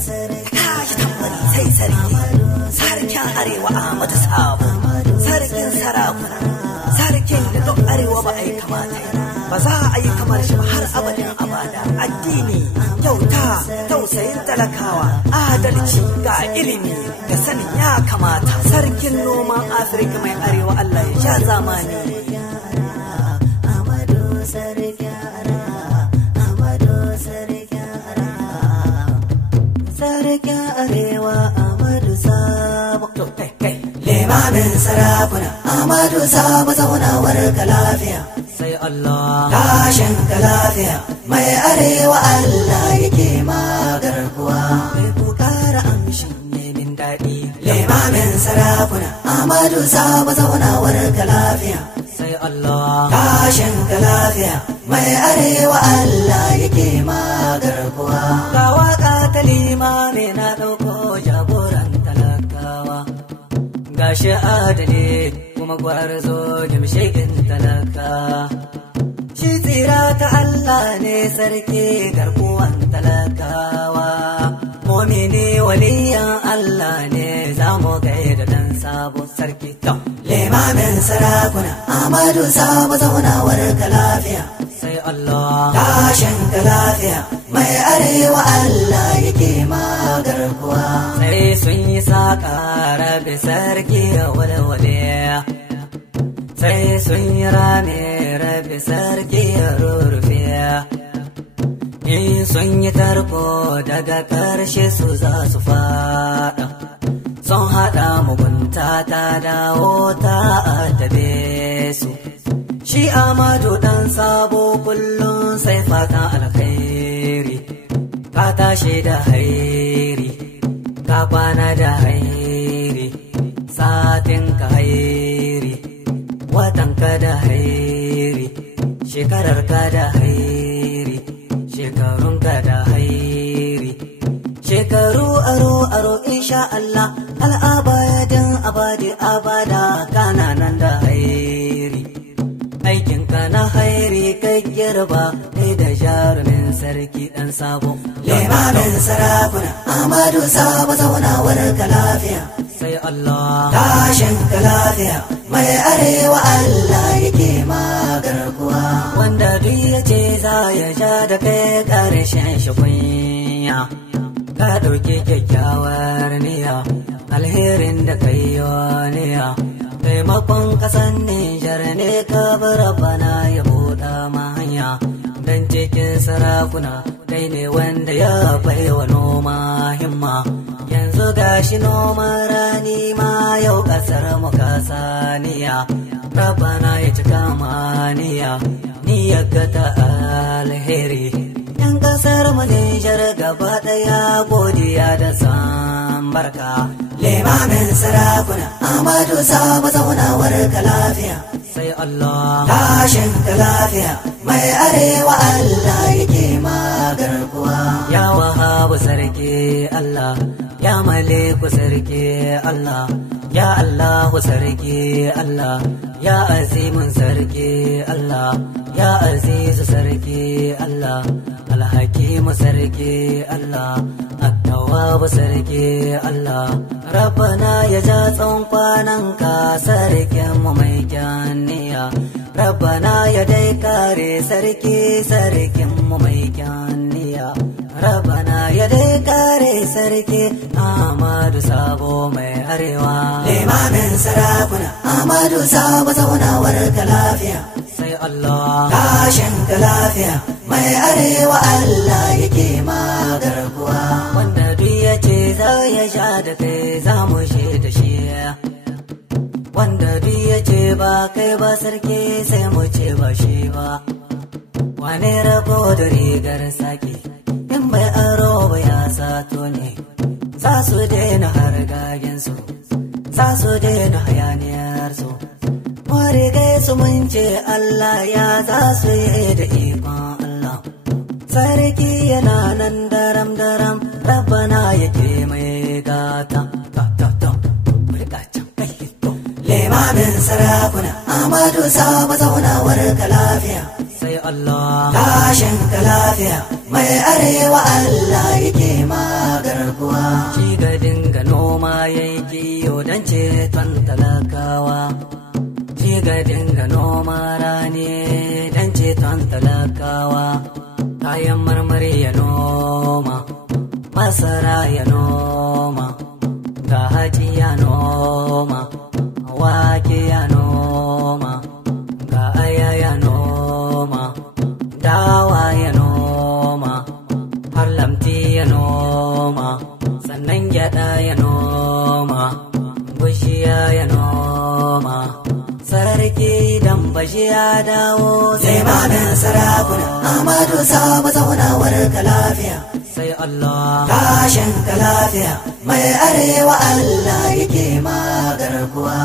tashi tambari sai sarki sarkin arewa Ahmadu Sabo sarkin sarakuna sarkin da duk arewa ba a yi kamata ba za a yi kamar shi har abadin abada addini kyauta tausayin talakawa adalci ga ilimi da sanin ya kamata sarkin noman Afirka mai arewa Allah ya sha zamani sarkin arewa Ahmadu Sabo limamin sarakuna Ahmadu Sabo zaunawar ka lafiya sai Allah tashin ka lafiya mai arewa Allah yake magarkuwa mai kukara amshin nemin daɗi limamin sarakuna Ahmadu Sabo zaunawar ka lafiya sai Allah tashin ka lafiya mai arewa Allah yake magarkuwa ga waka ta limami na ɗauko jagoran talakawa gashi adali kuma gwarzo gimshikin talaka shi tsira ta Allah ne sarki garkuwan talakawa momini waliyan Allah ne za mu gaida dan Sabo sarki to limamin sarakuna Ahmadu Sabo zaunawar ka lafiya sai Allah tashin ka lafiya mai arewa Allah yake magarkuwa sai sun yi saƙa rabi sarki walwale sai sun yi rame rabi sarki rurrufe in sun yi tarko daga ƙarshe su za su faɗa sun haɗa mugunta ta dawo ta addabe su shi Ahmadu dan Sabo kullum sai fatan alkhairi ka tashi da hairi ka kwana da hairi satin ka hairi watan ka da hairi shekarar ka da hairi shekarun ka da hairi shekaru aro insha Allah al'abadin abadi abada kana nan da hairi aikinka na hairi kai girba kai da jarumin sarki dan Sabo limamin sarakuna Ahmadu Sabo zaunawar ka lafiya sai Allah tashin ka lafiya mai arewa Allah yake magarkuwa wanda duk yace za ya ja da kai karshen shi kunya ka dauke kyakkyawar niyya alherin da kai yoniya taimakon kasan Nijar ne ka bar bana ya buɗa ma hanya dan cikin sarakuna kai ne wanda ya baiwa noma himma yanzu gashi noman rani ma yau kasar mu kasaniya rabana ya cika maniya niyyar ga ta alheri yan kasar mu Nijar gaba daya godiya da san barka limamin sarakuna Ahmadu Sabo zaunawar ka lafiya sai Allah tashin ka lafiya mai arewa Allah yake magarkuwa ya Wahabu sarki Allah ya Maliku sarki Allah ya Allahu sarki Allah ya Azimun sarki Allah ya Azizu sarki Allah Alhakimu sarki Allah At-Tawwabu sarki Allah Rabbana ya ja tsawon kwananka sarkin mu mai kyaniya Rabbana ya dai kare sarkin mu mai kyaniya Rabbana ya dai kare sarki Ahmadu Sabo mai arewa limamin sarakuna Ahmadu Sabo zaunawar ka lafiya sai Allah tashin ka lafiya mai arewa Allah yake magarkuwa wanda duk yace za ya sha da kai za mu da shi wanda duk yace ba kai ba sarki sai mu ce ba shi ba wane rabo da rigar sake in bai aro ba ya sato ne za su daina hargagensu za su daina hayaniyarsu marigai su mun ce Allah ya za su yi da ikon Allah sarki yana nan daram rabbana yake mai gata limamin sarakuna Ahmadu Sabo zaunawar ka lafiya sai Allah tashin ka lafiya mai arewa Allah yake magarkuwa garkuwa. Shi ga dinga noma yayi kiyo dan ceton talakawa. Shi ga dinga noma rani dan ceton talakawa. Kayan marmari ya noma, masara ya noma, ga haji ya noma, wake ya noma, ga aya ya noma, dawa ya noma, har lamti ya noma, sannan gyada ya noma, bushiya ya noma. Sarki dan bashi ya dawo sai mamin sarakuna. Amadu Sabo zaunawar ka lafiya. Sai Allah tashin ka lafiya. Mai arewa Allah yake magarkuwa.